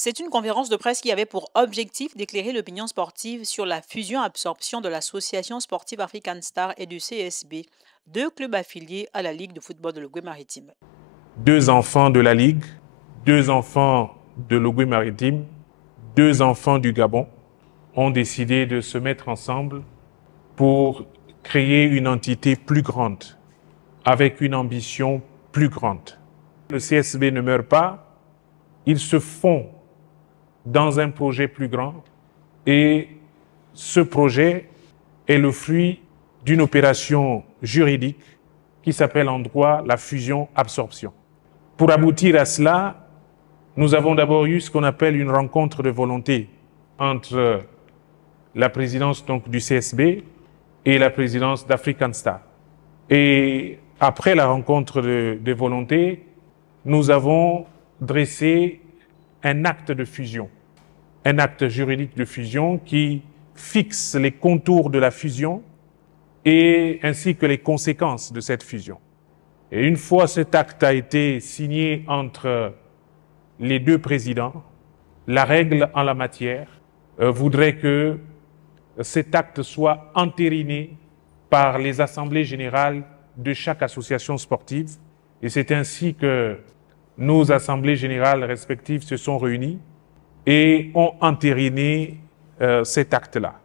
C'est une conférence de presse qui avait pour objectif d'éclairer l'opinion sportive sur la fusion-absorption de l'Association sportive African Star et du CSB, deux clubs affiliés à la Ligue de football de l'Ogooué-Maritime. Deux enfants de la Ligue, deux enfants de l'Ogooué-Maritime, deux enfants du Gabon ont décidé de se mettre ensemble pour créer une entité plus grande, avec une ambition plus grande. Le CSB ne meurt pas, il se fond dans un projet plus grand et ce projet est le fruit d'une opération juridique qui s'appelle en droit la fusion-absorption. Pour aboutir à cela, nous avons d'abord eu ce qu'on appelle une rencontre de volonté entre la présidence donc, du CSB et la présidence d'African Star. Et après la rencontre de volonté, nous avons dressé un acte de fusion, un acte juridique de fusion qui fixe les contours de la fusion et ainsi que les conséquences de cette fusion. Et une fois cet acte a été signé entre les deux présidents, la règle en la matière voudrait que cet acte soit entériné par les assemblées générales de chaque association sportive. Et c'est ainsi que nos assemblées générales respectives se sont réunies et ont entériné cet acte-là.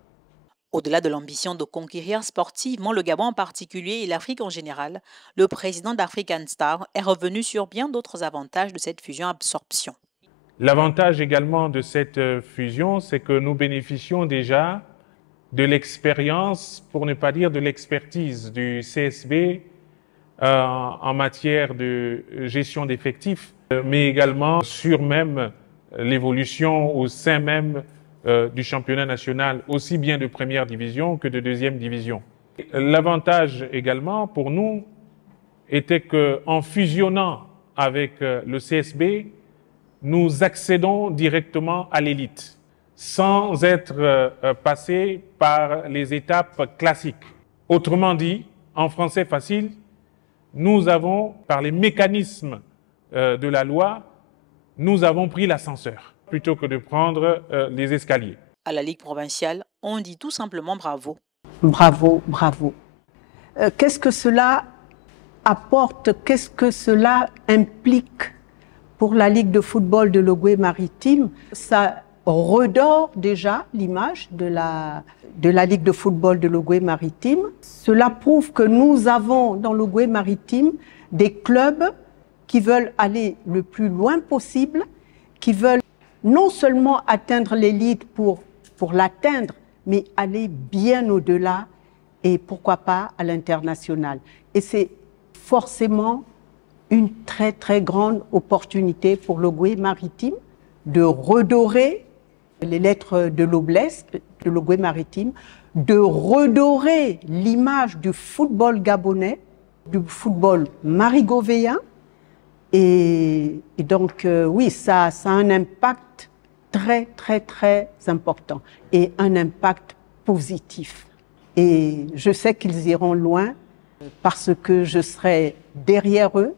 Au-delà de l'ambition de conquérir sportivement le Gabon en particulier et l'Afrique en général, le président d'African Star est revenu sur bien d'autres avantages de cette fusion-absorption. L'avantage également de cette fusion, c'est que nous bénéficions déjà de l'expérience, pour ne pas dire de l'expertise du CSB en matière de gestion d'effectifs, mais également sur même l'évolution au sein même du championnat national, aussi bien de première division que de deuxième division. L'avantage également pour nous était qu'en fusionnant avec le CSB, nous accédons directement à l'élite, sans être passés par les étapes classiques. Autrement dit, en français facile, nous avons, par les mécanismes de la loi, nous avons pris l'ascenseur plutôt que de prendre les escaliers. À la Ligue provinciale, on dit tout simplement bravo. Bravo, bravo. Qu'est-ce que cela apporte, qu'est-ce que cela implique pour la Ligue de football de l'Ogooué-Maritime? Ça redore déjà l'image de la Ligue de football de l'Ogooué-Maritime. Cela prouve que nous avons dans l'Ogooué-Maritime des clubs qui veulent aller le plus loin possible, qui veulent non seulement atteindre l'élite pour l'atteindre, mais aller bien au-delà et pourquoi pas à l'international. Et c'est forcément une très très grande opportunité pour l'Ogooué-Maritime de redorer les lettres de noblesse de l'Ogooué-Maritime, de redorer l'image du football gabonais, du football marigovéen. Et donc, oui, ça a un impact très, très, très important et un impact positif. Et je sais qu'ils iront loin parce que je serai derrière eux,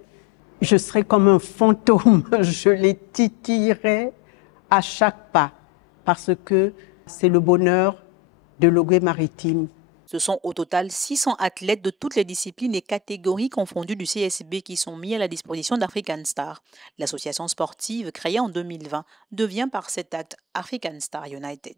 je serai comme un fantôme, je les titillerai à chaque pas parce que c'est le bonheur de l'Ogooué-Maritime. Ce sont au total 600 athlètes de toutes les disciplines et catégories confondues du CSB qui sont mis à la disposition d'African Star. L'association sportive créée en 2020 devient par cet acte African Star United.